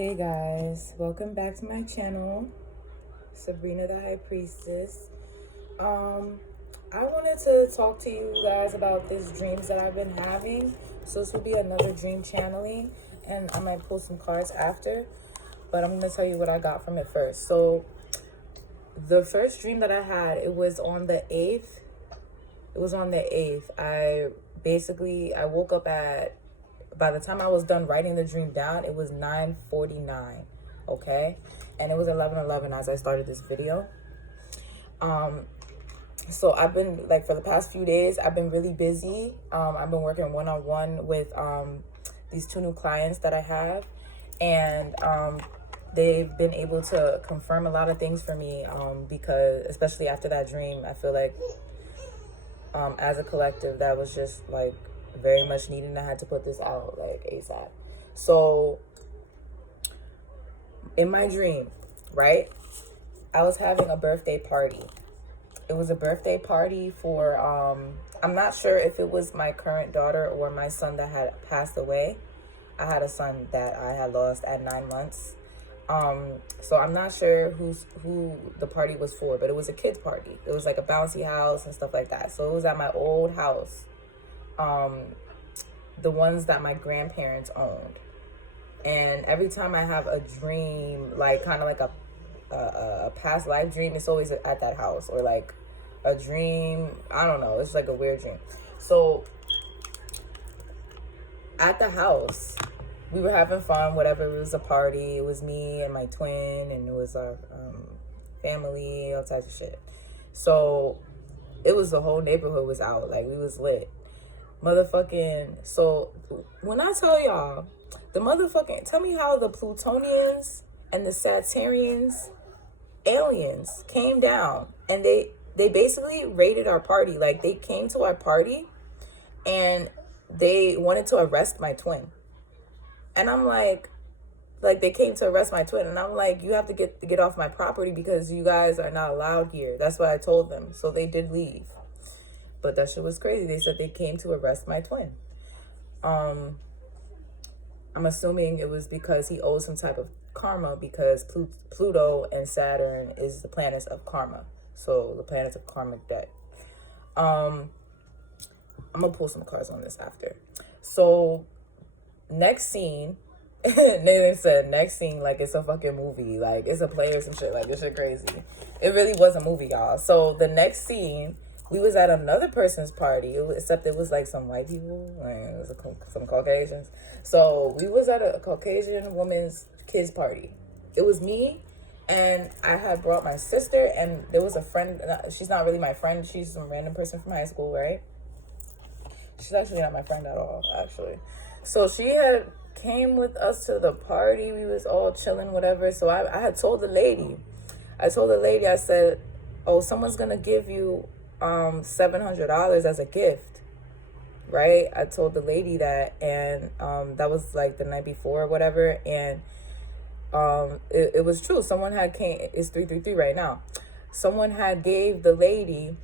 Hey guys, welcome back to my channel, Sabrina the High Priestess. I wanted to talk to you guys about these dreams that I've been having. So this will be another dream channeling, and I might pull some cards after, but I'm gonna tell you what I got from it first. So the first dream that I had, it was on the 8th. It was on the 8th. I woke up at, by the time I was done writing the dream down, it was 9:49, okay? And it was 11:11 as I started this video. So I've been, like, for the past few days, I've been really busy. I've been working one-on-one with these two new clients that I have. And they've been able to confirm a lot of things for me because, especially after that dream, I feel like as a collective, that was just, like, very much needed, and I had to put this out, like, ASAP. So in my dream, right, I was having a birthday party. It was a birthday party for I'm not sure if it was my current daughter or my son that had passed away. I had a son that I had lost at 9 months. So I'm not sure who the party was for, but it was a kid's party. It was like a bouncy house and stuff like that. So it was at my old house, the ones that my grandparents owned. And every time I have a dream, like kind of like a past life dream, it's always at that house, or like a dream, I don't know, it's like a weird dream. So at the house, we were having fun, whatever. It was a party. It was me and my twin, and it was our family, all types of shit. So it was, the whole neighborhood was out. Like, we was lit. Motherfucking, so when I tell y'all, tell me how the Plutonians and the Saturnians aliens came down, and they basically raided our party. Like, they came to our party and they wanted to arrest my twin. And I'm like they came to arrest my twin, and I'm like, you have to get off my property because you guys are not allowed here. That's what I told them. So they did leave. But that shit was crazy. They said they came to arrest my twin. I'm assuming it was because he owes some type of karma, because Pluto and Saturn is the planets of karma. So the planets of karmic debt. I'm gonna pull some cards on this after. So next scene, Nathan said next scene like it's a fucking movie, like it's a play or some shit. Like, this shit crazy. It really was a movie, y'all. So the next scene, we was at another person's party, except it was like some white people, like, it was some Caucasians. So we was at a Caucasian woman's kids party. It was me, and I had brought my sister, and there was a friend. She's not really my friend. She's some random person from high school, right? She's actually not my friend at all, actually. So she had came with us to the party. We was all chilling, whatever. So I had told the lady, I said, oh, someone's gonna give you $700 as a gift, right? I told the lady that, and that was like the night before or whatever, and it was true. Someone had came, it's 333 right now. Someone had gave the lady,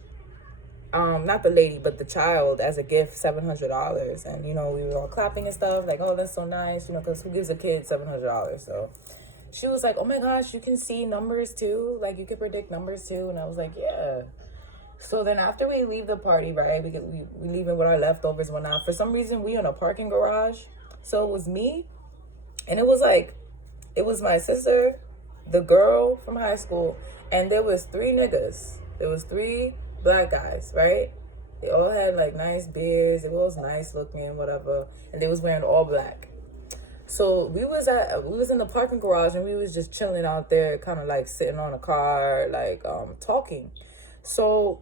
not the lady, but the child, as a gift, $700. And, you know, we were all clapping and stuff, like, oh, that's so nice, you know, because who gives a kid $700? So she was like, oh my gosh, you can see numbers too, like, you can predict numbers too. And I was like, yeah. So then after we leave the party, right, we leaving with our leftovers, whatnot. For some reason, we in a parking garage. So it was me, and it was my sister, the girl from high school, and there was 3 niggas. There was 3 black guys, right? They all had like nice beards. It was nice looking, whatever, and they was wearing all black. So we was in the parking garage, and we was just chilling out there, kind of like sitting on a car, like talking. So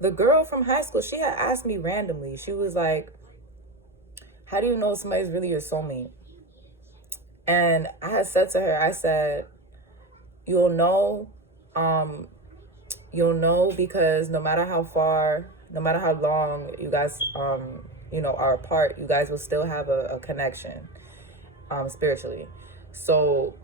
the girl from high school, she had asked me randomly. She was like, how do you know somebody's really your soulmate? And I had said to her, I said, you'll know because no matter how far, no matter how long you guys are apart, you guys will still have a connection spiritually. So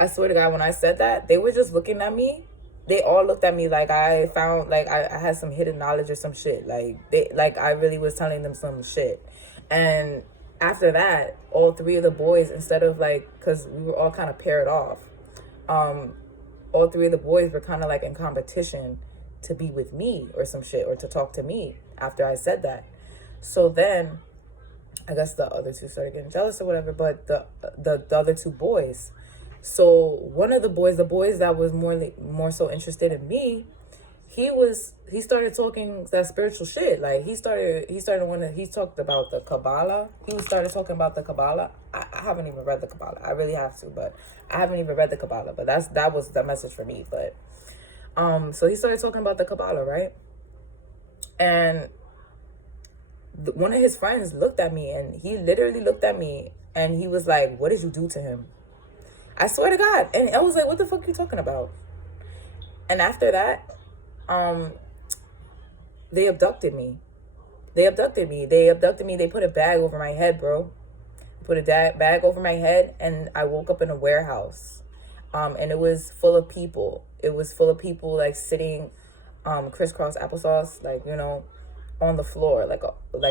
I swear to God, when I said that, they were just looking at me. They all looked at me like I found, like I had some hidden knowledge or some shit. Like I really was telling them some shit. And after that, all three of the boys, instead of like, because we were all kind of paired off, all three of the boys were kind of like in competition to be with me or some shit, or to talk to me after I said that. So then I guess the other two started getting jealous or whatever, but the other two boys. So one of the boys that was more so interested in me, he started talking that spiritual shit. Like he talked about the Kabbalah. He started talking about the Kabbalah. I haven't even read the Kabbalah. I really have to, but I haven't even read the Kabbalah. But that was the message for me. But so he started talking about the Kabbalah, right? And one of his friends looked at me, and he literally looked at me, and he was like, "What did you do to him?" I swear to God. And I was like, "What the fuck are you talking about?" And after that, they abducted me. They put a bag over my head, bro. Put a bag over my head, and I woke up in a warehouse. And it was full of people. It was full of people like sitting crisscross applesauce, like, you know, on the floor, like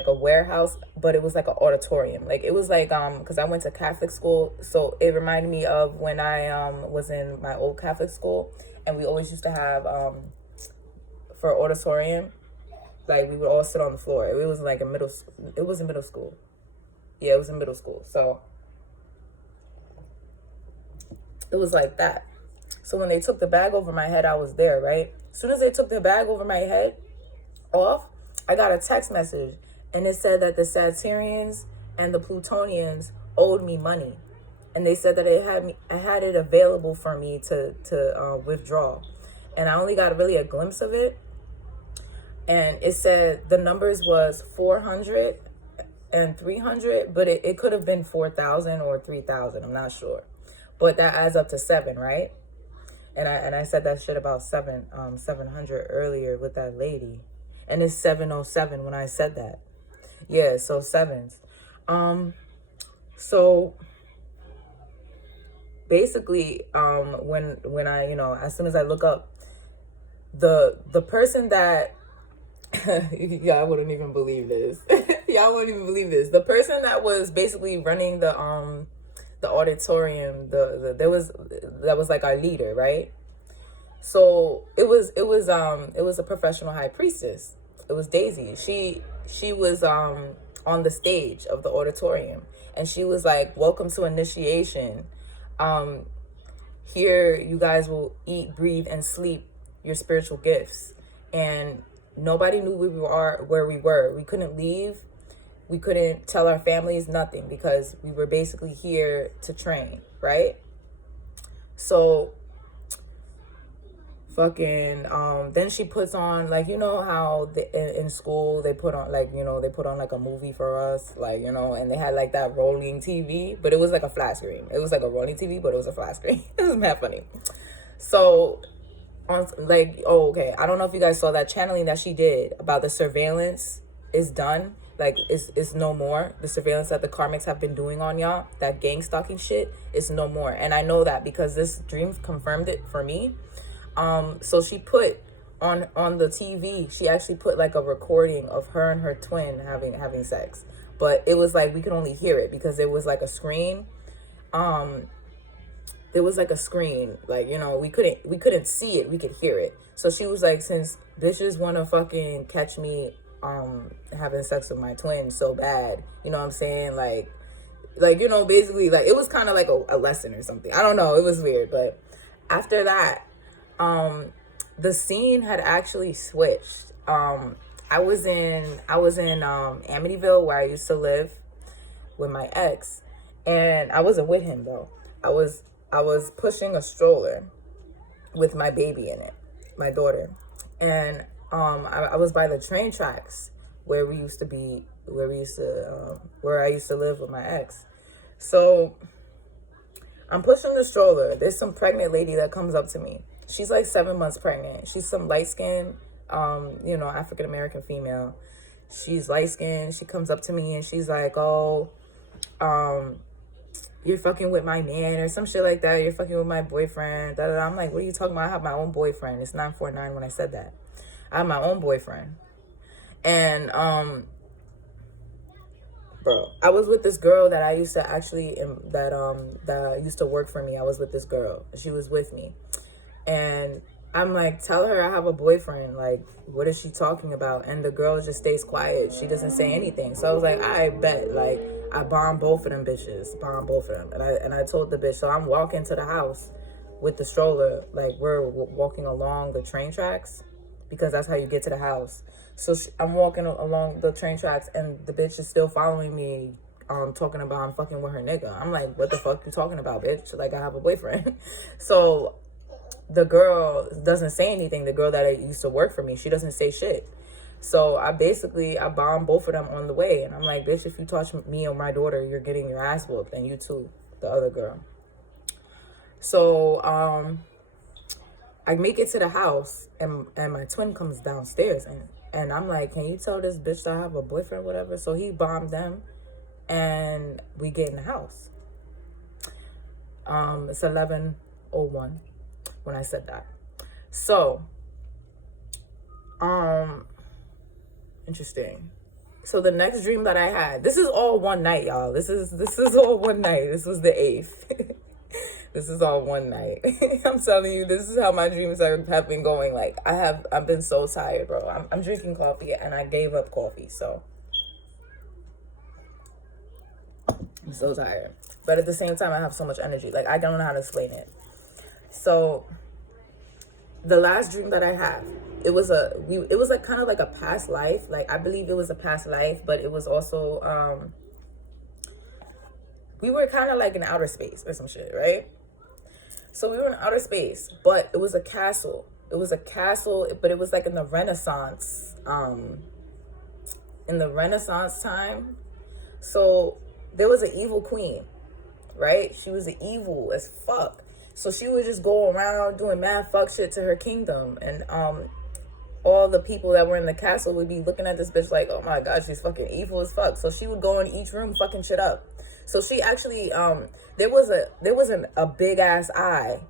a warehouse, but it was like an auditorium. Like it was like because I went to Catholic school, so it reminded me of when I was in my old Catholic school, and we always used to have for auditorium, like we would all sit on the floor. It was like it was in middle school. Yeah, it was in middle school. So it was like that. So when they took the bag over my head, I was there, right? As soon as they took the bag over my head off, I got a text message, and it said that the Saturnians and the Plutonians owed me money, and they said that I had it available for me to withdraw, and I only got really a glimpse of it, and it said the numbers was 400 and 300, but it could have been 4,000 or 3,000. I'm not sure, but that adds up to 7, right? And I said that shit about 700 earlier with that lady. And it's 707 when I said that. Yeah, so sevens. So basically, when I, you know, as soon as I look up, the person that y'all wouldn't even believe this. Y'all wouldn't even believe this. The person that was basically running the auditorium, that was like our leader, right? So it was a professional high priestess. It was Daisy. She was on the stage of the auditorium, and she was like, "Welcome to initiation. Here you guys will eat, breathe, and sleep your spiritual gifts." And nobody knew where we were. We couldn't leave. We couldn't tell our families nothing, because we were basically here to train, right? So fucking then she puts on, like, you know how in school they put on, like, you know, they put on like a movie for us, like, you know, and they had like that rolling TV, but it was like a flat screen. It was like a rolling TV, but it was a flat screen. It was mad funny. So on, like, oh, okay, I don't know if you guys saw that channeling that she did about the surveillance is done. Like, it's no more. The surveillance that the karmics have been doing on y'all, that gang stalking shit, is no more. And I know that because this dream confirmed it for me. So she put on the TV, she actually put like a recording of her and her twin having sex. But it was like we could only hear it because there was like a screen. There was like a screen, like, you know, we couldn't see it, we could hear it. So she was like, since bitches want to fucking catch me having sex with my twin so bad, you know what I'm saying, like you know, basically, like, it was kind of like a lesson or something. I don't know, it was weird. But after that, the scene had actually switched. I was in Amityville, where I used to live with my ex, and I wasn't with him though. I was pushing a stroller with my baby in it, my daughter, and I was by the train tracks where I used to live with my ex. So I'm pushing the stroller. There's some pregnant lady that comes up to me. She's like 7 months pregnant. She's some light-skinned, you know, African-American female. She's light-skinned. She comes up to me and she's like, "Oh, you're fucking with my man," or some shit like that. "You're fucking with my boyfriend." Da, da, da. I'm like, "What are you talking about? I have my own boyfriend." It's 949 when I said that. I have my own boyfriend. And Bro, I was with this girl that I used to actually that used to work for me. I was with this girl. She was with me. And I'm like, tell her I have a boyfriend. Like, what is she talking about? And the girl just stays quiet. She doesn't say anything. So I was like, I bet. Like, I bombed both of them bitches. Bombed both of them. And I told the bitch, so I'm walking to the house with the stroller. Like, we're walking along the train tracks because that's how you get to the house. So I'm walking along the train tracks and the bitch is still following me, talking about I'm fucking with her nigga. I'm like, what the fuck you talking about, bitch? Like, I have a boyfriend. So the girl doesn't say anything. The girl that used to work for me, she doesn't say shit. So I bombed both of them on the way. And I'm like, bitch, if you touch me or my daughter, you're getting your ass whooped. And you too, the other girl. So I make it to the house and my twin comes downstairs and I'm like, can you tell this bitch that I have a boyfriend, whatever? So he bombed them and we get in the house. It's 11:01 when I said that. So, interesting. So the next dream that I had, this is all one night, y'all. This is all one night. This was the 8th. This is all one night. I'm telling you, this is how my dreams have been going. Like, I've been so tired, bro. I'm drinking coffee and I gave up coffee, so I'm so tired. But at the same time, I have so much energy. Like, I don't know how to explain it. So the last dream that I had, it was like kind of like a past life. Like, I believe it was a past life, but it was also we were kind of like in outer space or some shit, right? So we were in outer space, but it was a castle. It was a castle, but it was like in the Renaissance, time. So there was an evil queen, right? She was evil as fuck. So she would just go around doing mad fuck shit to her kingdom. And all the people that were in the castle would be looking at this bitch like, oh my God, she's fucking evil as fuck. So she would go in each room fucking shit up. So she actually, there was a big ass eye.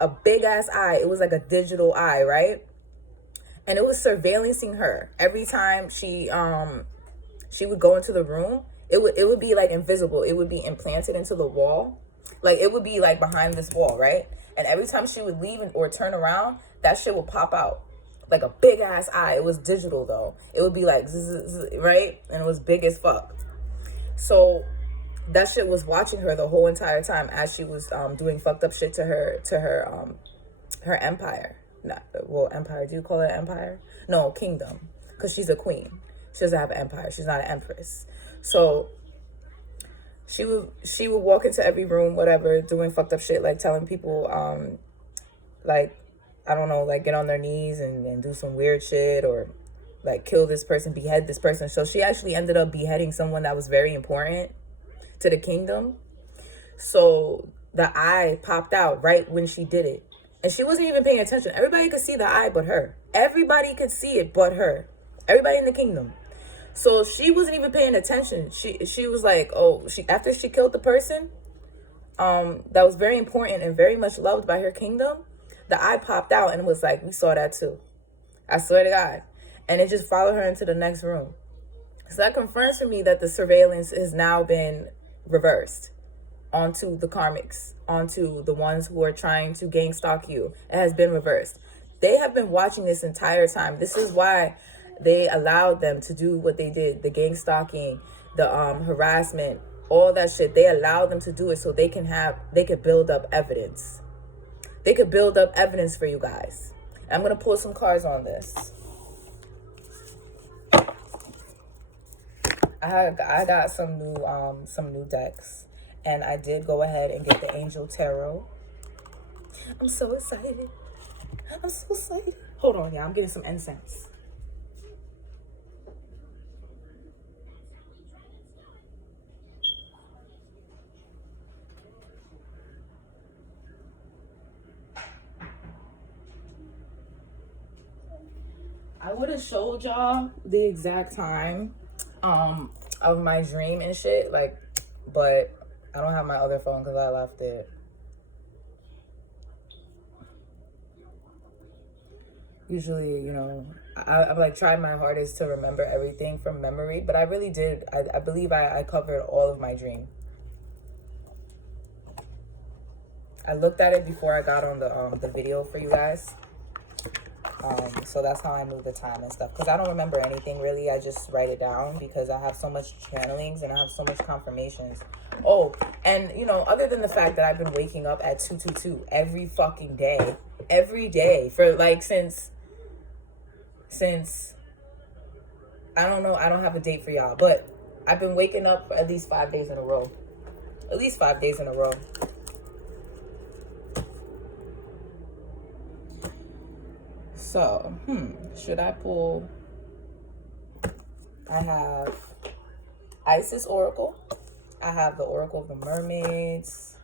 A big ass eye. It was like a digital eye, right? And it was surveillancing her. Every time she would go into the room, it would be like invisible. It would be implanted into the wall. Like, it would be like behind this wall, right? And every time she would leave or turn around, that shit would pop out. Like a big ass eye. It was digital though. It would be like, zzz, right? And it was big as fuck. So that shit was watching her the whole entire time as she was doing fucked up shit to her empire. Empire. Do you call it an empire? No, kingdom. Because she's a queen. She doesn't have an empire. She's not an empress. So she would walk into every room, whatever, doing fucked up shit, like telling people, like, I don't know, like get on their knees and do some weird shit, or like kill this person, behead this person. So she actually ended up beheading someone that was very important to the kingdom. So the eye popped out right when she did it. And she wasn't even paying attention. Everybody could see the eye but her. Everybody could see it but her. Everybody in the kingdom. So she wasn't even paying attention. She was like, after she killed the person that was very important and very much loved by her kingdom, the eye popped out and was like, we saw that too. I swear to God. And it just followed her into the next room. So that confirms for me that the surveillance has now been reversed onto the karmics, onto the ones who are trying to gang stalk you. It has been reversed. They have been watching this entire time. This is why they allowed them to do what they did, the gang stalking, the harassment, all that shit. They allowed them to do it so they could build up evidence. They could build up evidence for you guys. I'm going to pull some cards on this. I got some new decks, and I did go ahead and get the Angel Tarot. I'm so excited. I'm so excited. Hold on, yeah, I'm getting some incense. I would have showed y'all the exact time of my dream and shit, like, but I don't have my other phone because I left it. Usually, you know, I'm like trying my hardest to remember everything from memory, but I really did. I believe I covered all of my dream. I looked at it before I got on the video for you guys. So that's how I knew the time and stuff. Because I don't remember anything really. I just write it down because I have so much channelings and I have so much confirmations. Oh, and you know, other than the fact that I've been waking up at 222 every fucking day. Every day for like since I don't know, I don't have a date for y'all, but I've been waking up for at least 5 days in a row. At least 5 days in a row. So, should I pull? I have Isis Oracle. I have the Oracle of the Mermaids.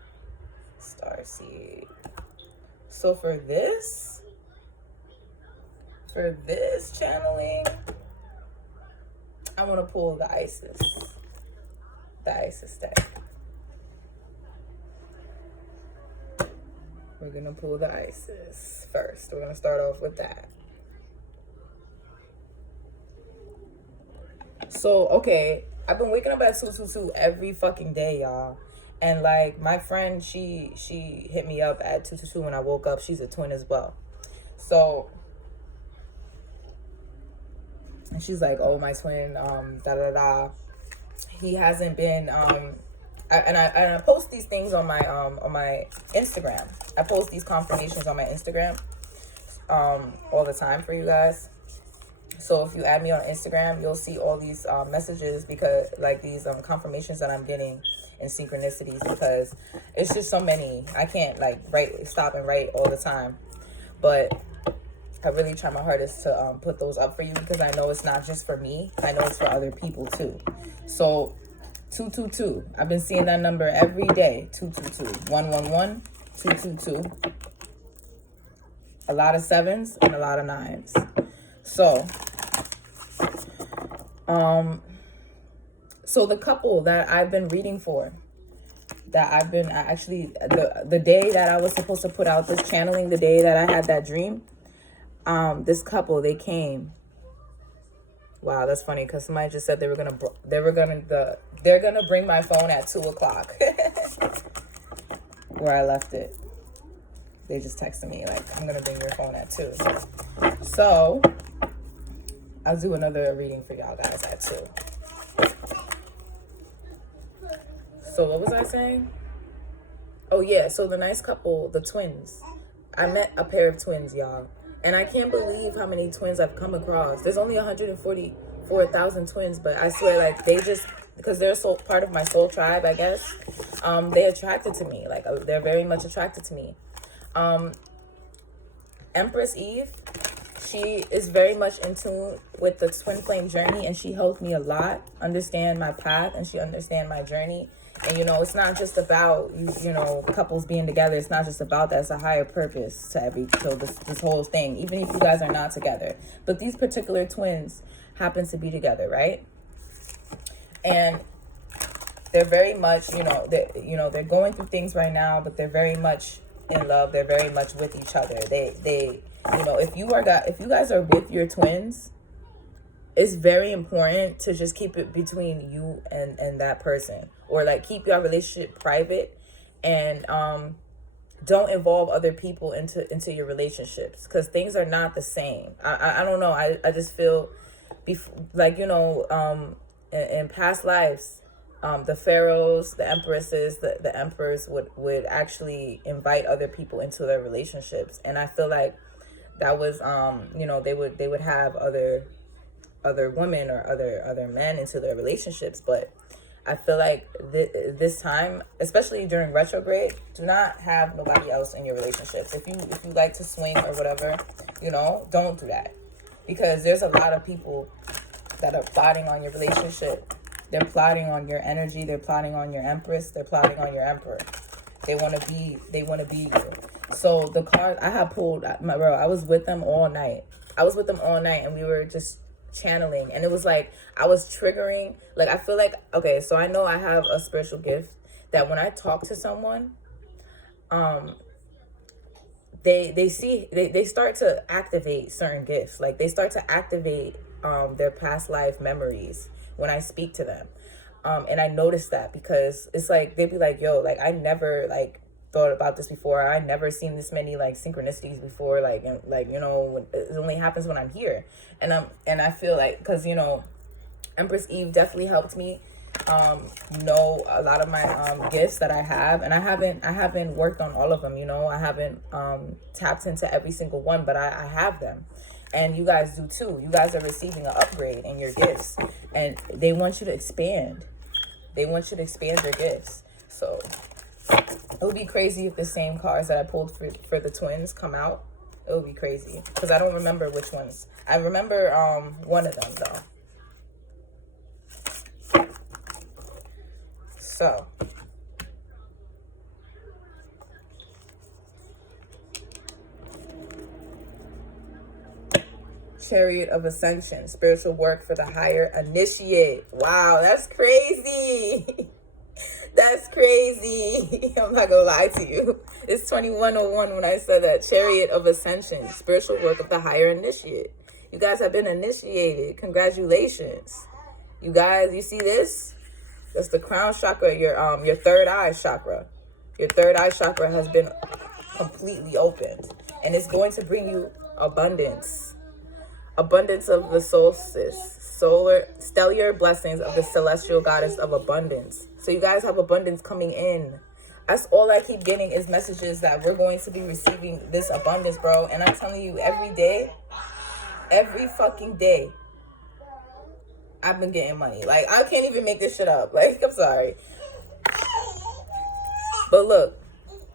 Starseed. So for this channeling, I want to pull the Isis deck. We're going to pull the Isis first. We're going to start off with that. So, okay, I've been waking up at 222 every fucking day, y'all. And, like, my friend, she hit me up at 222 when I woke up. She's a twin as well. So, and she's like, oh, my twin, da-da-da. He hasn't been, I post these things on my Instagram. I post these confirmations on my Instagram all the time for you guys. So if you add me on Instagram, you'll see all these messages, because like these confirmations that I'm getting in synchronicities, because it's just so many. I can't like stop and write all the time, but I really try my hardest to put those up for you, because I know it's not just for me. I know it's for other people too. So 222. I've been seeing that number every day. 222. 111. 222. A lot of 7s and a lot of 9s. So, so the couple that I've been reading for, that I've been actually, the day that I was supposed to put out this channeling, the day that I had that dream, this couple, they came. Wow, that's funny, because somebody just said they're gonna bring my phone at 2:00 where I left it. They just texted me like, I'm gonna bring your phone at 2. So I'll do another reading for y'all guys at 2. So what was I saying? Oh yeah, so the nice couple, the twins. I met a pair of twins, y'all. And I can't believe how many twins I've come across. There's only 144,000 twins, but I swear, like, they just, because they're so part of my soul tribe, I guess, they attracted to me. Like, they're very much attracted to me. Empress Eve, she is very much in tune with the twin flame journey, and she helped me a lot understand my path, and she understand my journey. And, you know, it's not just about, you know, couples being together. It's not just about that. It's a higher purpose to this whole thing, even if you guys are not together. But these particular twins happen to be together, right? And they're very much, they're going through things right now, but they're very much in love. They're very much with each other. They if you guys are with your twins, it's very important to just keep it between you and that person, or like keep your relationship private, and don't involve other people into your relationships, because things are not the same. I don't know. I just feel in past lives, the pharaohs, the empresses, the emperors would actually invite other people into their relationships, and I feel like that was they would have other women or other men into their relationships. But I feel like this time, especially during retrograde, do not have nobody else in your relationships. If you like to swing or whatever, don't do that, because there's a lot of people that are plotting on your relationship. They're plotting on your energy. They're plotting on your empress. They're plotting on your emperor. They want to be you. So the card I have pulled, I was with them all night. And we were just channeling, and it was like I was triggering. Like, I feel like, okay, so I know I have a spiritual gift that when I talk to someone, they start to activate certain gifts. Like they start to activate their past life memories when I speak to them. And I noticed that because it's like they'd be like, yo, like I never like thought about this before. I never seen this many like synchronicities before. Like when it only happens when I'm here. And I feel like, because Empress Eve definitely helped me know a lot of my gifts that I have, and I haven't worked on all of them. I haven't tapped into every single one, but I have them, and you guys do too. You guys are receiving an upgrade in your gifts, and they want you to expand. They want you to expand your gifts. So it would be crazy if the same cards that I pulled for the twins come out. It would be crazy because I don't remember which ones. I remember one of them though. So, Chariot of Ascension, spiritual work for the higher initiate. Wow, that's crazy. That's crazy. I'm not gonna lie to you. It's 2101 when I said that. Chariot of Ascension, spiritual work of the higher initiate. You guys have been initiated. Congratulations. You guys, you see this? That's the crown chakra, your third eye chakra. Your third eye chakra has been completely opened. And it's going to bring you abundance. Abundance of the solstice. Stellar blessings of the celestial goddess of abundance. So you guys have abundance coming in. That's all I keep getting is messages that we're going to be receiving this abundance, bro. And I'm telling you, every day, every fucking day, I've been getting money. Like, I can't even make this shit up. Like, I'm sorry. But look,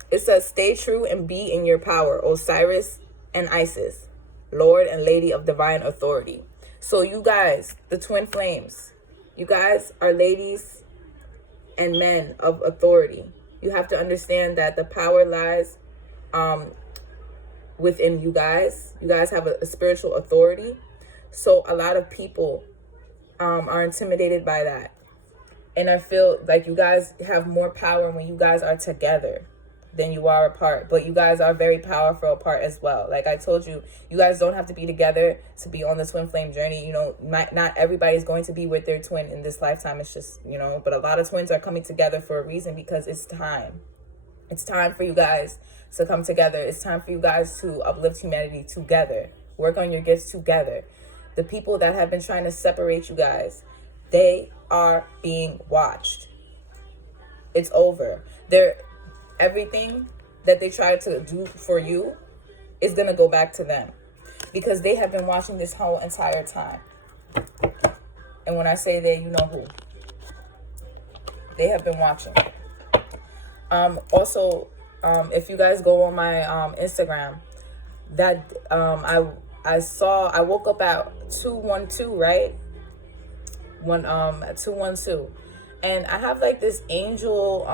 it says, stay true and be in your power, Osiris and Isis, Lord and Lady of Divine Authority. So you guys, the twin flames, you guys are ladies and men of authority. You have to understand that the power lies within you guys. You guys have a spiritual authority. So a lot of people are intimidated by that. And I feel like you guys have more power when you guys are together than you are apart. But you guys are very powerful apart as well. Like I told you, you guys don't have to be together to be on the twin flame journey. Not everybody's going to be with their twin in this lifetime. It's just, but a lot of twins are coming together for a reason, because it's time. It's time for you guys to come together. It's time for you guys to uplift humanity together. Work on your gifts together. The people that have been trying to separate you guys, they are being watched. It's over. Everything that they tried to do for you is going to go back to them, because they have been watching this whole entire time. And when I say they, you know who. They have been watching. Also, if you guys go on my Instagram, that I woke up at 212, right? At 212. And I have like this angel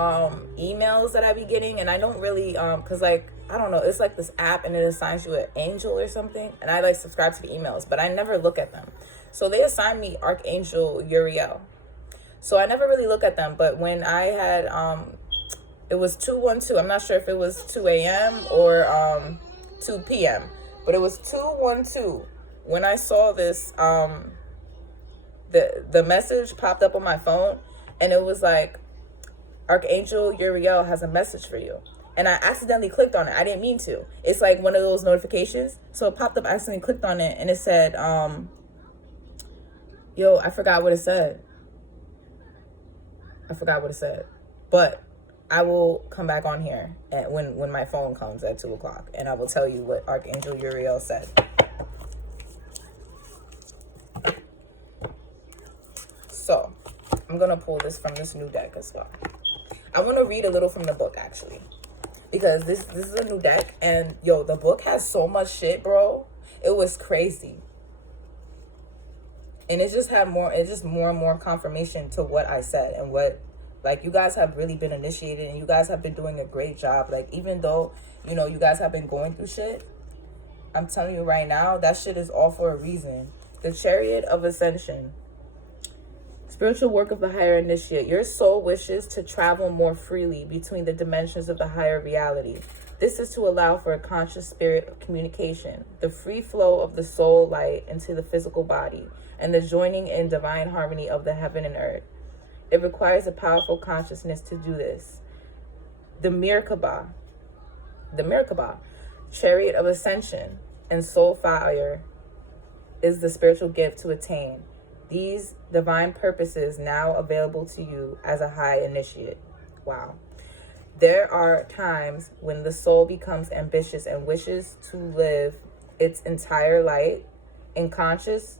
emails that I be getting, and I don't really cause like I don't know, it's like this app and it assigns you an angel or something, and I like subscribe to the emails, but I never look at them. So they assigned me Archangel Uriel. So I never really look at them, but when I had it was 212. I'm not sure if it was 2 a.m. or 2 p.m. But it was 212 when I saw this the message popped up on my phone, and it was like, Archangel Uriel has a message for you. And I accidentally clicked on it. I didn't mean to. It's like one of those notifications. So it popped up, I accidentally clicked on it, and it said, yo, I forgot what it said. But I will come back on here when my phone comes at 2 o'clock, and I will tell you what Archangel Uriel said. So I'm going to pull this from this new deck as well. I want to read a little from the book, actually, because this is a new deck, and yo, the book has so much shit, bro. It was crazy. And it just had more and more confirmation to what I said, and what, like, you guys have really been initiated, and you guys have been doing a great job. Like, even though, you guys have been going through shit, I'm telling you right now, that shit is all for a reason. The Chariot of Ascension. Spiritual work of the higher initiate. Your soul wishes to travel more freely between the dimensions of the higher reality. This is to allow for a conscious spirit of communication, the free flow of the soul light into the physical body, and the joining in divine harmony of the heaven and earth. It requires a powerful consciousness to do this. The Merkaba, chariot of ascension and soul fire, is the spiritual gift to attain these divine purposes now available to you as a high initiate. Wow. There are times when the soul becomes ambitious and wishes to live its entire light in conscious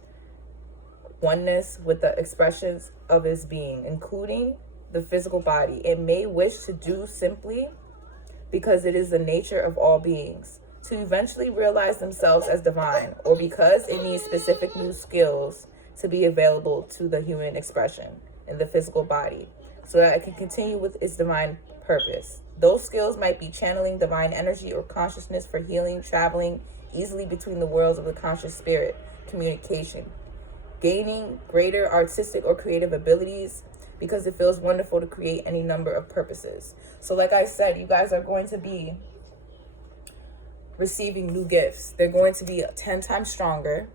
oneness with the expressions of its being, including the physical body. It may wish to do simply because it is the nature of all beings to eventually realize themselves as divine, or because it needs specific new skills to be available to the human expression in the physical body so that it can continue with its divine purpose. Those skills might be channeling divine energy or consciousness for healing, traveling easily between the worlds of the conscious spirit, communication, gaining greater artistic or creative abilities because it feels wonderful to create any number of purposes. So like I said, you guys are going to be receiving new gifts. They're going to be 10 times stronger,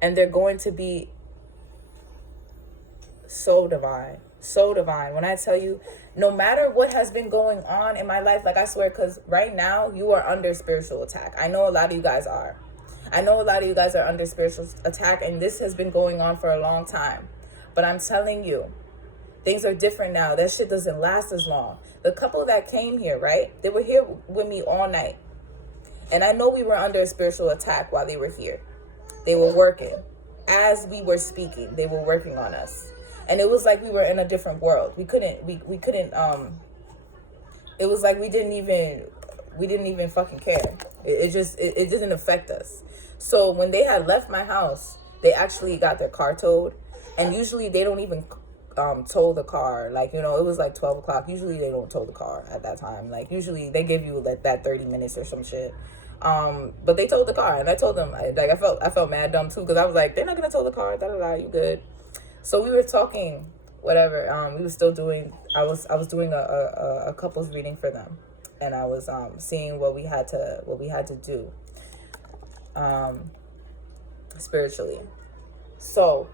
and they're going to be so divine. So divine. When I tell you, no matter what has been going on in my life, like I swear, because right now you are under spiritual attack. I know a lot of you guys are. I know a lot of you guys are under spiritual attack, and this has been going on for a long time. But I'm telling you, things are different now. That shit doesn't last as long. The couple that came here, right? They were here with me all night. And I know we were under a spiritual attack while they were here. They were working. As we were speaking, they were working on us. And it was like we were in a different world. We couldn't, it was like we didn't even fucking care. It didn't affect us. So when they had left my house, they actually got their car towed. And usually they don't even tow the car. Like, you know, it was like 12 o'clock. Usually they don't tow the car at that time. Like, usually they give you like that 30 minutes or some shit. But they towed the car, and I told them, like, I felt mad dumb too, because I was like, they're not gonna tow the car, you good. So we were talking, whatever. We were still doing, I was doing a couples reading for them, and I was seeing what we had to do spiritually. So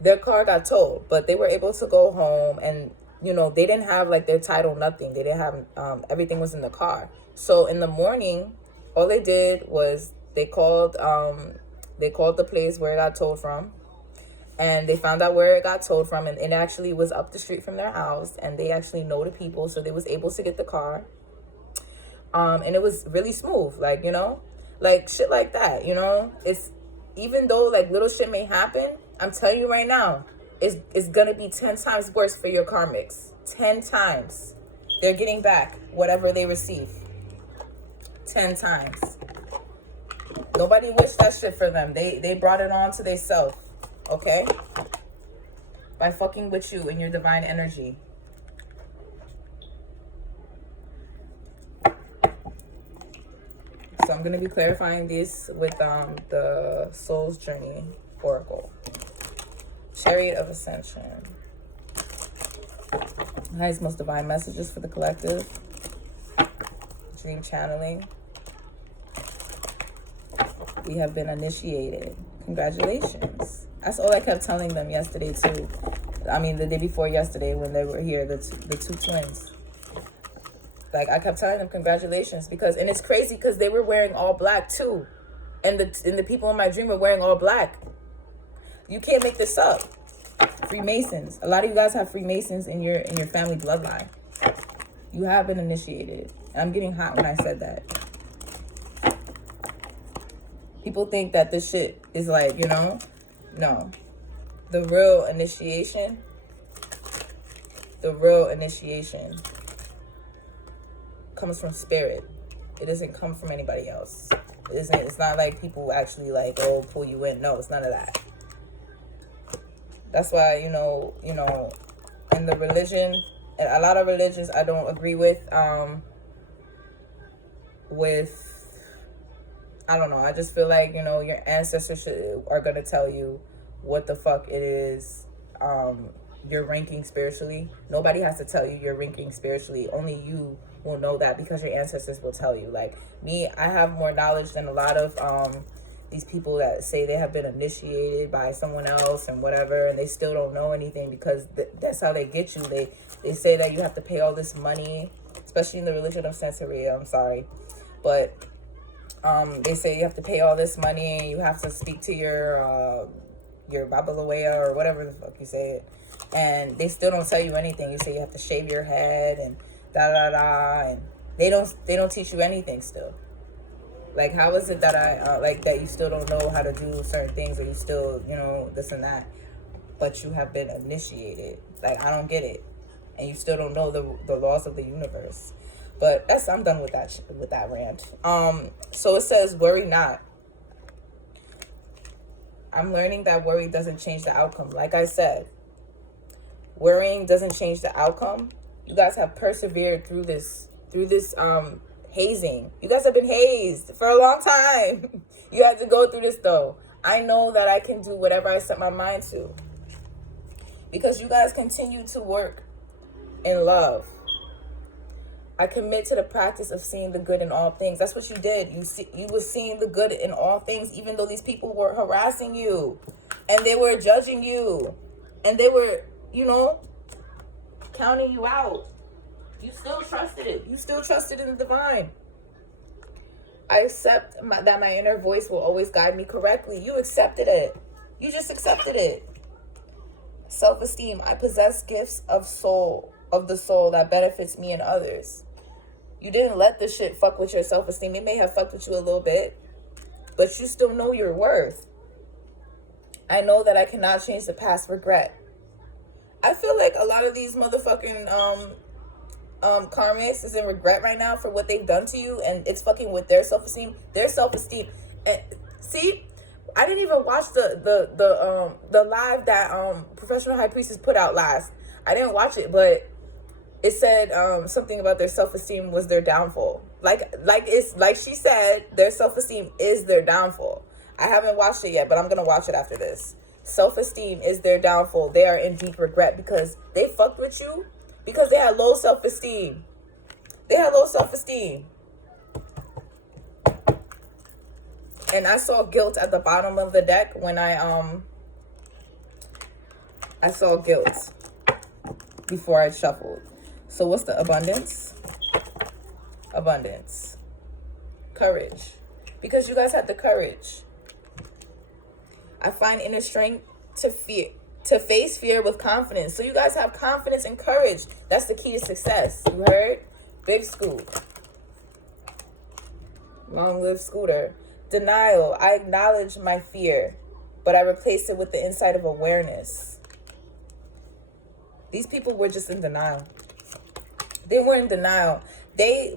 their car got towed, but they were able to go home, and you know, they didn't have like their title, nothing. They didn't have everything was in the car. So in the morning, all they did was they called the place where it got towed from, and they found out where it got towed from, and it actually was up the street from their house, and they actually know the people, so they was able to get the car. And it was really smooth, like, you know, like shit like that, you know. It's, even though like little shit may happen, I'm telling you right now, it's gonna be 10 times worse for your karmics. 10 times. They're getting back whatever they receive. 10 times. Nobody wished that shit for them. They brought it on to themselves. Okay? By fucking with you and your divine energy. So I'm going to be clarifying this with the Soul's Journey Oracle. Chariot of Ascension. Highest most divine messages for the collective. Dream channeling. We have been initiated. Congratulations. That's all I kept telling them yesterday too. I mean, the day before yesterday when they were here, the two twins. Like, I kept telling them congratulations, because, and it's crazy because they were wearing all black too. And the people in my dream were wearing all black. You can't make this up. Freemasons. A lot of you guys have Freemasons in your family bloodline. You have been initiated. And I'm getting hot when I said that. People think that this shit is like, you know, no. The real initiation comes from spirit. It doesn't come from anybody else. It's not like people actually like, oh, pull you in. No, it's none of that. That's why, you know, in the religion, and a lot of religions I don't agree with, I don't know, I just feel like, you know, your ancestors are going to tell you what the fuck it is your ranking spiritually. Nobody has to tell you your ranking spiritually. Only you will know that, because your ancestors will tell you. Like me, I have more knowledge than a lot of these people that say they have been initiated by someone else and whatever, and they still don't know anything, because that's how they get you. They say that you have to pay all this money, especially in the religion of Santeria. I'm sorry, but they say you have to pay all this money and you have to speak to your Babalawea or whatever the fuck you say it, and they still don't tell you anything. You say you have to shave your head and da da da, and they don't teach you anything still. Like, how is it that that you still don't know how to do certain things, or you still, this and that, but you have been initiated? Like, I don't get it, and you still don't know the laws of the universe. But I'm done with that rant. So it says, worry not. I'm learning that worry doesn't change the outcome. Like I said, worrying doesn't change the outcome. You guys have persevered through this hazing. You guys have been hazed for a long time. You had to go through this though. I know that I can do whatever I set my mind to, because you guys continue to work in love. I commit to the practice of seeing the good in all things. That's what you did. You were seeing the good in all things, even though these people were harassing you and they were judging you and they were, counting you out. You still trusted it. You still trusted in the divine. I accept that my inner voice will always guide me correctly. You accepted it. You just accepted it. Self-esteem. I possess gifts of the soul that benefits me and others. You didn't let this shit fuck with your self-esteem. It may have fucked with you a little bit, but you still know your worth. I know that I cannot change the past regret. I feel like a lot of these motherfucking karmics is in regret right now for what they've done to you, and it's fucking with their self-esteem. See, I didn't even watch the live that Professional High Priestess put out last. I didn't watch it, but it said something about their self-esteem was their downfall. Like she said, their self-esteem is their downfall. I haven't watched it yet, but I'm gonna watch it after this. Self-esteem is their downfall. They are in deep regret because they fucked with you because they had low self-esteem. And I saw guilt at the bottom of the deck when I saw guilt before I shuffled. So what's the abundance? Abundance. Courage. Because you guys had the courage. I find inner strength to face fear with confidence. So you guys have confidence and courage. That's the key to success. You heard? Big Scoop. Long live Scooter. Denial. I acknowledge my fear, but I replaced it with the insight of awareness. These people were just in denial. They were in denial. You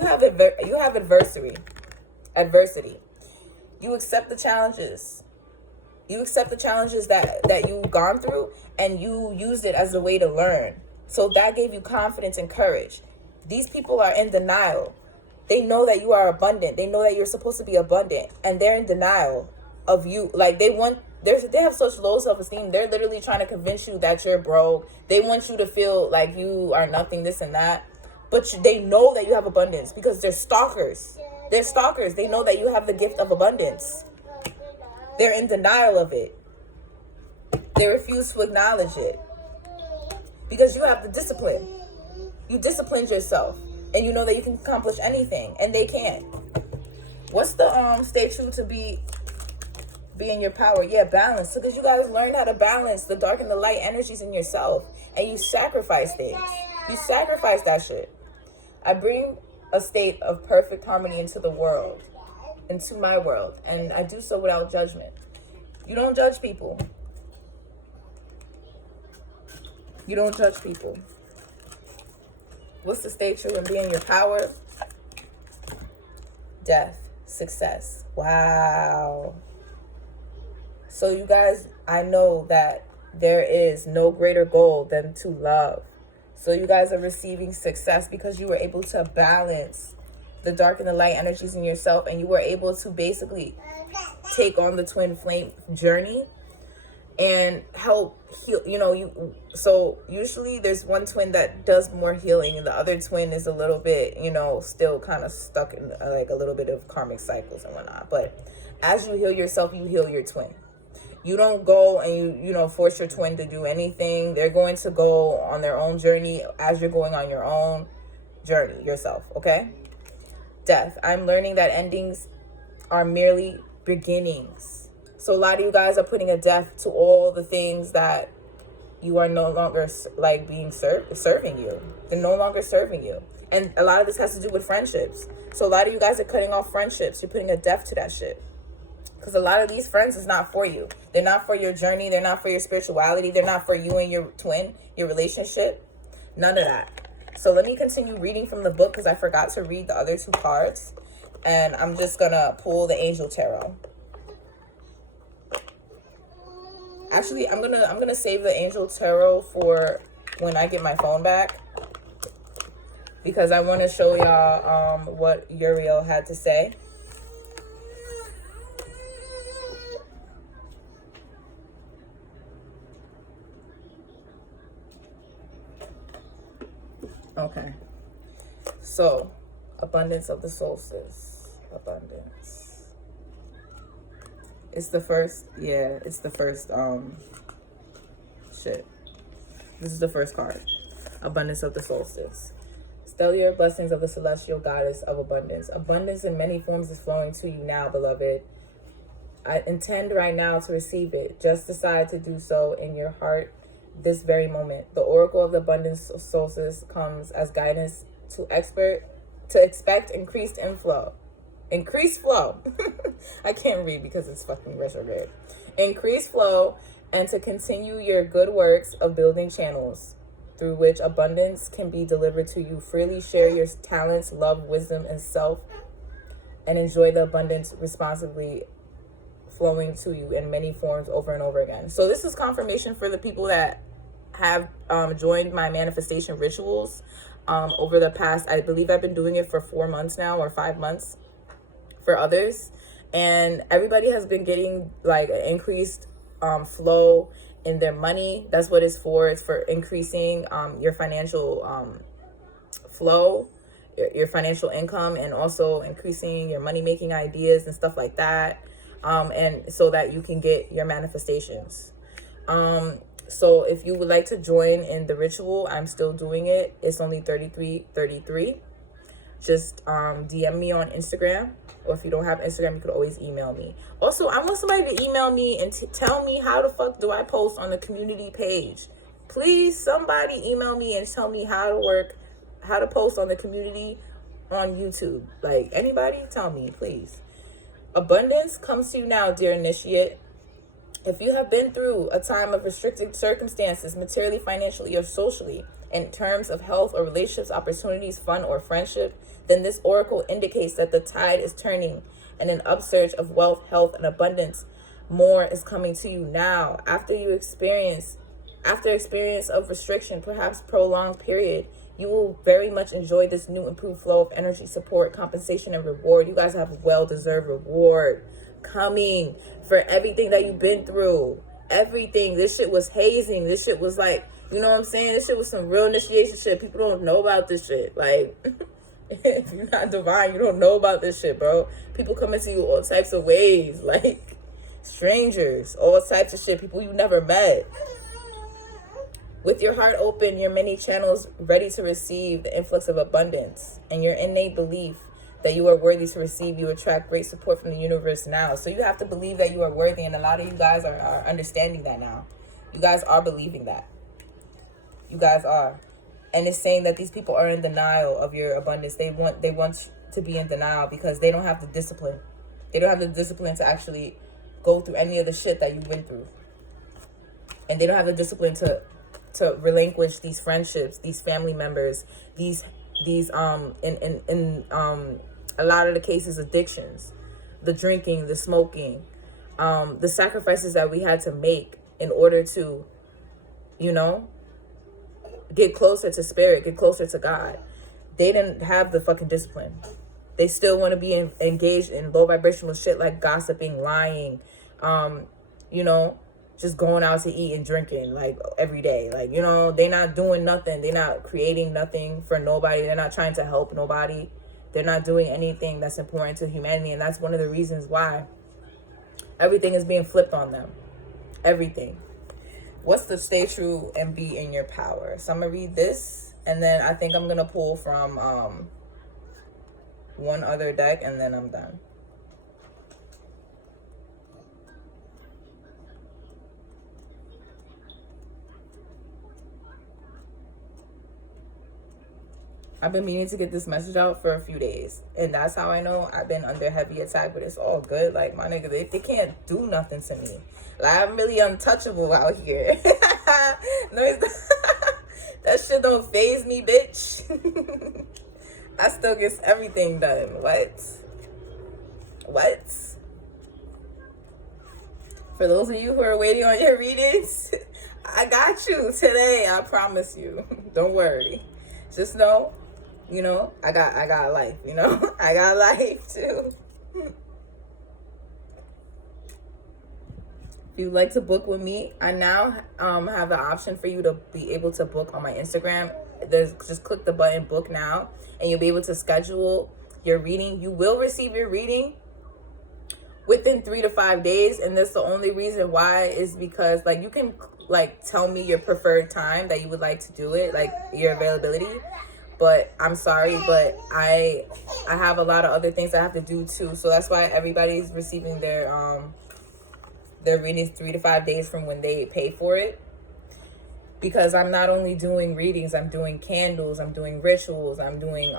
have adversity. You accept the challenges. You accept the challenges that you've gone through, and you used it as a way to learn. So that gave you confidence and courage. These people are in denial. They know that you are abundant. They know that you're supposed to be abundant, and they're in denial of you. Like they have such low self-esteem. They're literally trying to convince you that you're broke. They want you to feel like you are nothing, this and that. But they know that you have abundance because they're stalkers. They're stalkers. They know that you have the gift of abundance. They're in denial of it. They refuse to acknowledge it because you have the discipline. You disciplined yourself, and you know that you can accomplish anything, and they can't. What's the stay true to be in your power? Yeah, balance. Because you guys learned how to balance the dark and the light energies in yourself, and you sacrifice things. You sacrifice that shit. I bring a state of perfect harmony into the world, into my world, and I do so without judgment. You don't judge people. You don't judge people. What's the stay true and be in your power? Death, success. Wow. So you guys, I know that there is no greater goal than to love. So you guys are receiving success because you were able to balance the dark and the light energies in yourself, and you were able to basically take on the twin flame journey and help heal. So usually there's one twin that does more healing, and the other twin is a little bit, still kind of stuck in like a little bit of karmic cycles and whatnot. But as you heal yourself, you heal your twin. You don't go and force your twin to do anything. They're going to go on their own journey as you're going on your own journey yourself. Okay. Death. I'm learning that endings are merely beginnings. So a lot of you guys are putting a death to all the things that you are no longer like being serving you. They're no longer serving you. And a lot of this has to do with friendships. So a lot of you guys are cutting off friendships. You're putting a death to that shit. Because a lot of these friends is not for you. They're not for your journey. They're not for your spirituality. They're not for you and your twin, your relationship. None of that. So let me continue reading from the book because I forgot to read the other 2 cards. And I'm just going to pull the Angel Tarot. Actually, I'm gonna save the Angel Tarot for when I get my phone back, because I want to show y'all what Uriel had to say. Okay. So, abundance of the solstice. Abundance. It's the first, it's the first, shit. This is the first card. Abundance of the solstice. Stellar blessings of the celestial goddess of abundance. Abundance in many forms is flowing to you now, beloved. I intend right now to receive it. Just decide to do so in your heart this very moment. The oracle of the abundance solstice comes as guidance to expect increased inflow. Increased flow. I can't read because it's fucking retrograde. Increased flow, and to continue your good works of building channels through which abundance can be delivered to you. Freely share your talents, love, wisdom, and self, and enjoy the abundance responsibly flowing to you in many forms over and over again. So this is confirmation for the people that have joined my manifestation rituals over the past, I believe I've been doing it for 4 months now, or 5 months for others, and everybody has been getting like an increased flow in their money. That's what it's for. It's for increasing your financial flow, your financial income, and also increasing your money making ideas and stuff like that, and so that you can get your manifestations. So if you would like to join in the ritual, I'm still doing it. It's only $33.33. Just DM me on Instagram, or if you don't have Instagram, you could always email me. Also, I want somebody to email me and tell me how the fuck do I post on the community page. Please, somebody email me and tell me how to post on the community on YouTube. Like, anybody, tell me, please. Abundance comes to you now, dear initiate. If you have been through a time of restricted circumstances, materially, financially, or socially, in terms of health or relationships, opportunities, fun, or friendship, then this oracle indicates that the tide is turning and an upsurge of wealth, health, and abundance more is coming to you now. After experience of restriction, perhaps prolonged period, you will very much enjoy this new improved flow of energy, support, compensation, and reward. You guys have well-deserved reward coming for everything that you've been through. Everything. This shit was hazing. This shit was like, you know what I'm saying? This shit was some real initiation shit. People don't know about this shit. Like, if you're not divine, you don't know about this shit, bro. People come into you all types of ways. Like, strangers. All types of shit. People you never met. With your heart open, your many channels ready to receive the influx of abundance, and your innate belief that you are worthy to receive, you attract great support from the universe now. So you have to believe that you are worthy, and a lot of you guys are understanding that now. You guys are believing that. You guys are. And it's saying that these people are in denial of your abundance. They want to be in denial because they don't have the discipline. They don't have the discipline to actually go through any of the shit that you've been through. And they don't have the discipline to relinquish these friendships, these family members, these in a lot of the cases, addictions, the drinking, the smoking, the sacrifices that we had to make in order to, get closer to spirit, get closer to God. They didn't have the fucking discipline. They still want to be engaged in low vibrational shit like gossiping, lying, just going out to eat and drinking like every day. Like, you know, they're not doing nothing. They're not creating nothing for nobody. They're not trying to help nobody. They're not doing anything that's important to humanity. And that's one of the reasons why everything is being flipped on them. Everything. What's the stay true and be in your power? So I'm going to read this. And then I think I'm going to pull from one other deck. And then I'm done. I've been meaning to get this message out for a few days. And that's how I know I've been under heavy attack. But it's all good. Like, my nigga, they can't do nothing to me. Like, I'm really untouchable out here. No, that shit don't faze me, bitch. I still get everything done. What? For those of you who are waiting on your readings, I got you today. I promise you. Don't worry. Just know, you know, I got life, you know. I got life too. If you'd like to book with me, I now have the option for you to be able to book on my Instagram. Just click the button book now, and you'll be able to schedule your reading. You will receive your reading within 3 to 5 days, and that's the only reason why is because, like, you can like tell me your preferred time that you would like to do it, like your availability. But I'm sorry, but I have a lot of other things I have to do too. So that's why everybody's receiving their readings 3 to 5 days from when they pay for it. Because I'm not only doing readings, I'm doing candles, I'm doing rituals, I'm doing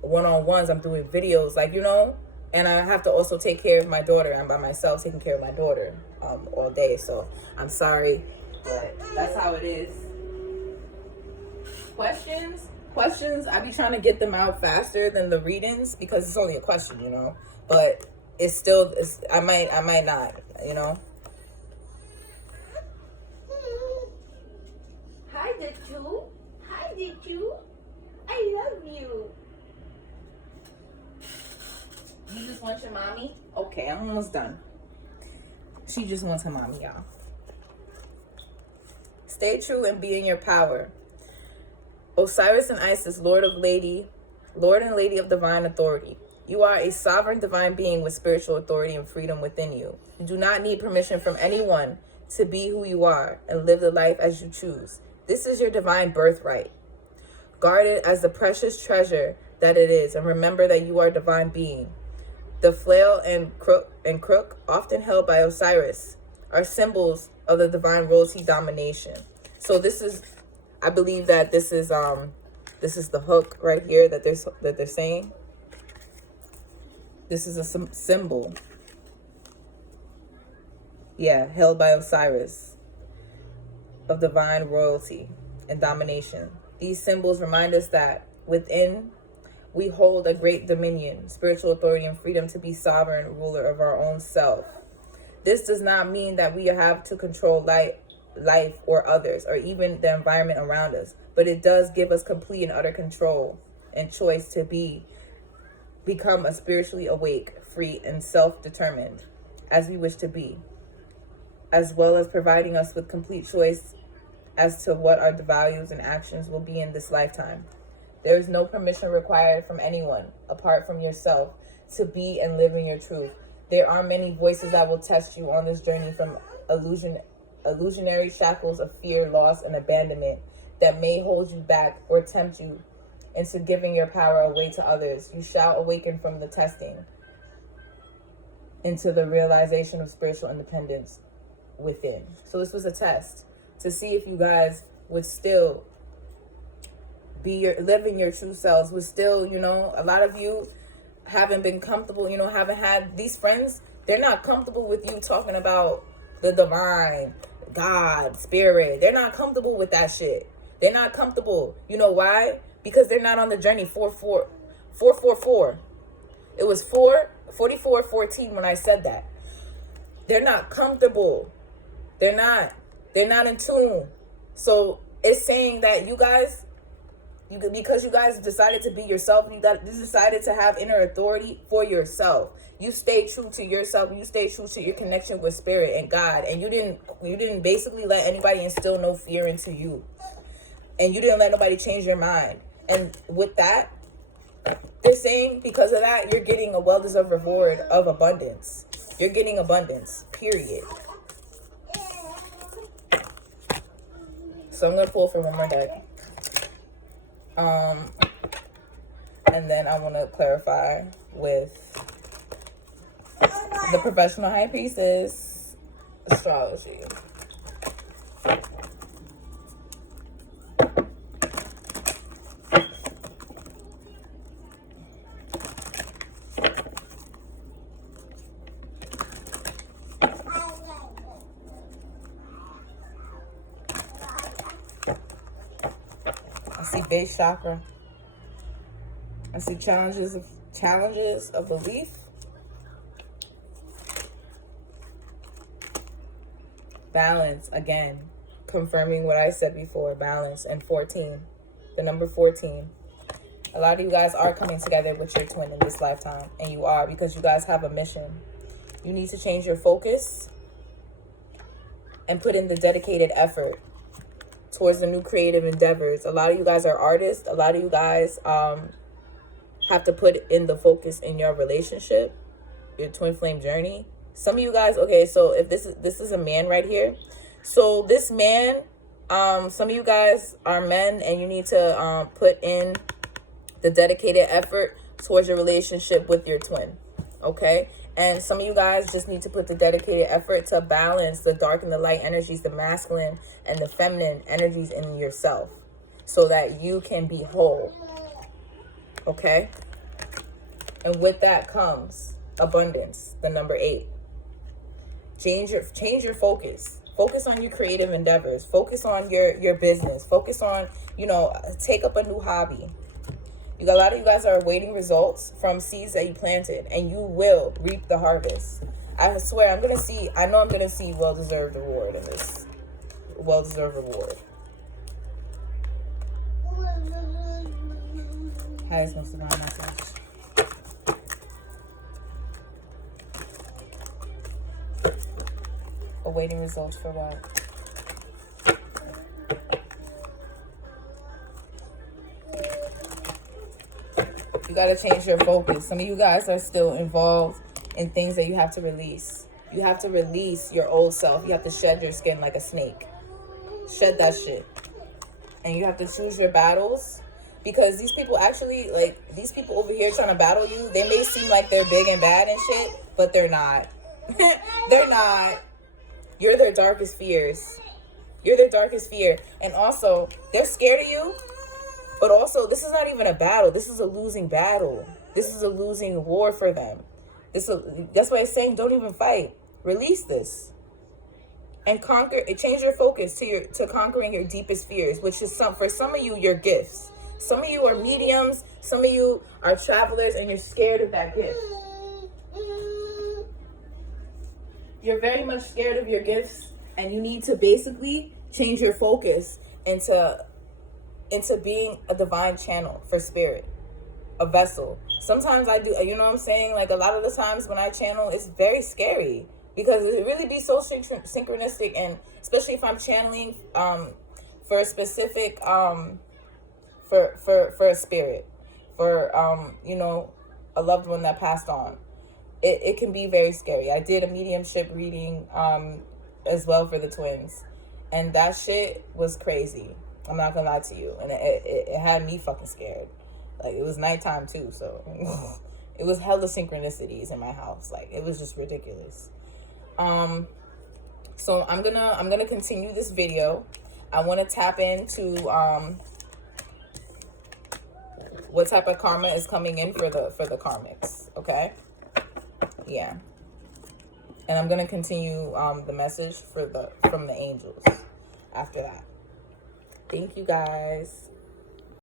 one-on-ones, I'm doing videos, like, you know. And I have to also take care of my daughter. I'm by myself taking care of my daughter all day. So I'm sorry, but that's how it is. Questions, I be trying to get them out faster than the readings because it's only a question, you know. But it's I might not, you know. Hi, Dichu. I love you. You just want your mommy? Okay, I'm almost done. She just wants her mommy, y'all. Stay true and be in your power. Osiris and Isis, Lord and Lady of divine authority. You are a sovereign divine being with spiritual authority and freedom within you. You do not need permission from anyone to be who you are and live the life as you choose. This is your divine birthright. Guard it as the precious treasure that it is, and remember that you are a divine being. The flail and crook, often held by Osiris, are symbols of the divine royalty domination. So this is, I believe that this is the hook right here that they're saying. This is a symbol. Yeah, held by Osiris of divine royalty and domination. These symbols remind us that within we hold a great dominion, spiritual authority, and freedom to be sovereign ruler of our own self. This does not mean that we have to control life or others or even the environment around us, but it does give us complete and utter control and choice to become a spiritually awake, free, and self-determined as we wish to be, as well as providing us with complete choice as to what our values and actions will be in this lifetime. There is no permission required from anyone apart from yourself to be and live in your truth. There are many voices that will test you on this journey, from illusionary shackles of fear, loss, and abandonment that may hold you back or tempt you into giving your power away to others. You shall awaken from the testing into the realization of spiritual independence within. So this was a test to see if you guys would still living your true selves, would still, you know, a lot of you haven't been comfortable, you know, haven't had these friends, they're not comfortable with you talking about the divine, God, spirit. They're not comfortable with that shit. They're not comfortable. You know why? Because they're not on the journey 444. It was 44:14 when I said that. They're not comfortable. They're not in tune. So it's saying that you guys, Because you guys decided to be yourself, you decided to have inner authority for yourself. You stayed true to yourself. You stayed true to your connection with spirit and God, and you didn't basically let anybody instill no fear into you, and you didn't let nobody change your mind. And with that, they're saying because of that, you're getting a well-deserved reward of abundance. You're getting abundance, period. So I'm going to pull from one more deck. And then I want to clarify with the professional high priestess astrology. I see base chakra. I see challenges of belief. Balance, again, confirming what I said before, balance. And 14, the number 14. A lot of you guys are coming together with your twin in this lifetime, and you are, because you guys have a mission. You need to change your focus and put in the dedicated effort towards the new creative endeavors. A lot of you guys are artists. A lot of you guys have to put in the focus in your relationship, your twin flame journey. Some of you guys, okay, so if this is a man right here. So this man, some of you guys are men, and you need to put in the dedicated effort towards your relationship with your twin, okay? And some of you guys just need to put the dedicated effort to balance the dark and the light energies, the masculine and the feminine energies in yourself, so that you can be whole, okay? And with that comes abundance, the number 8. Change your focus. Focus on your creative endeavors. Focus on your business. Focus on, take up a new hobby. A lot of you guys are awaiting results from seeds that you planted, and you will reap the harvest. I swear, I'm going to see well-deserved reward in this. Well-deserved reward. Highest most divine message. Awaiting results for what? You got to change your focus. Some of you guys are still involved in things that you have to release. You have to release your old self. You have to shed your skin like a snake. Shed that shit. And you have to choose your battles. Because these people actually, these people over here trying to battle you, they may seem like they're big and bad and shit, but they're not. They're not. You're their darkest fears. You're their darkest fear. And also, they're scared of you. But also, this is not even a battle. This is a losing battle. This is a losing war for them. That's why I'm saying don't even fight. Release this. And change your focus to conquering your deepest fears, which is for some of you, your gifts. Some of you are mediums. Some of you are travelers, and you're scared of that gift. You're very much scared of your gifts, and you need to basically change your focus into being a divine channel for spirit, a vessel. Sometimes I do, you know what I'm saying? A lot of the times when I channel, it's very scary because it really be so synchronistic, and especially if I'm channeling for a specific for a spirit, for a loved one that passed on. It can be very scary. I did a mediumship reading as well for the twins, and that shit was crazy. I'm not gonna lie to you. And it had me fucking scared. It was nighttime too, so it was hella synchronicities in my house. It was just ridiculous. So I'm gonna continue this video. I want to tap into what type of karma is coming in for the karmics, okay? Yeah. And I'm gonna continue the message from the angels after that. Thank you guys.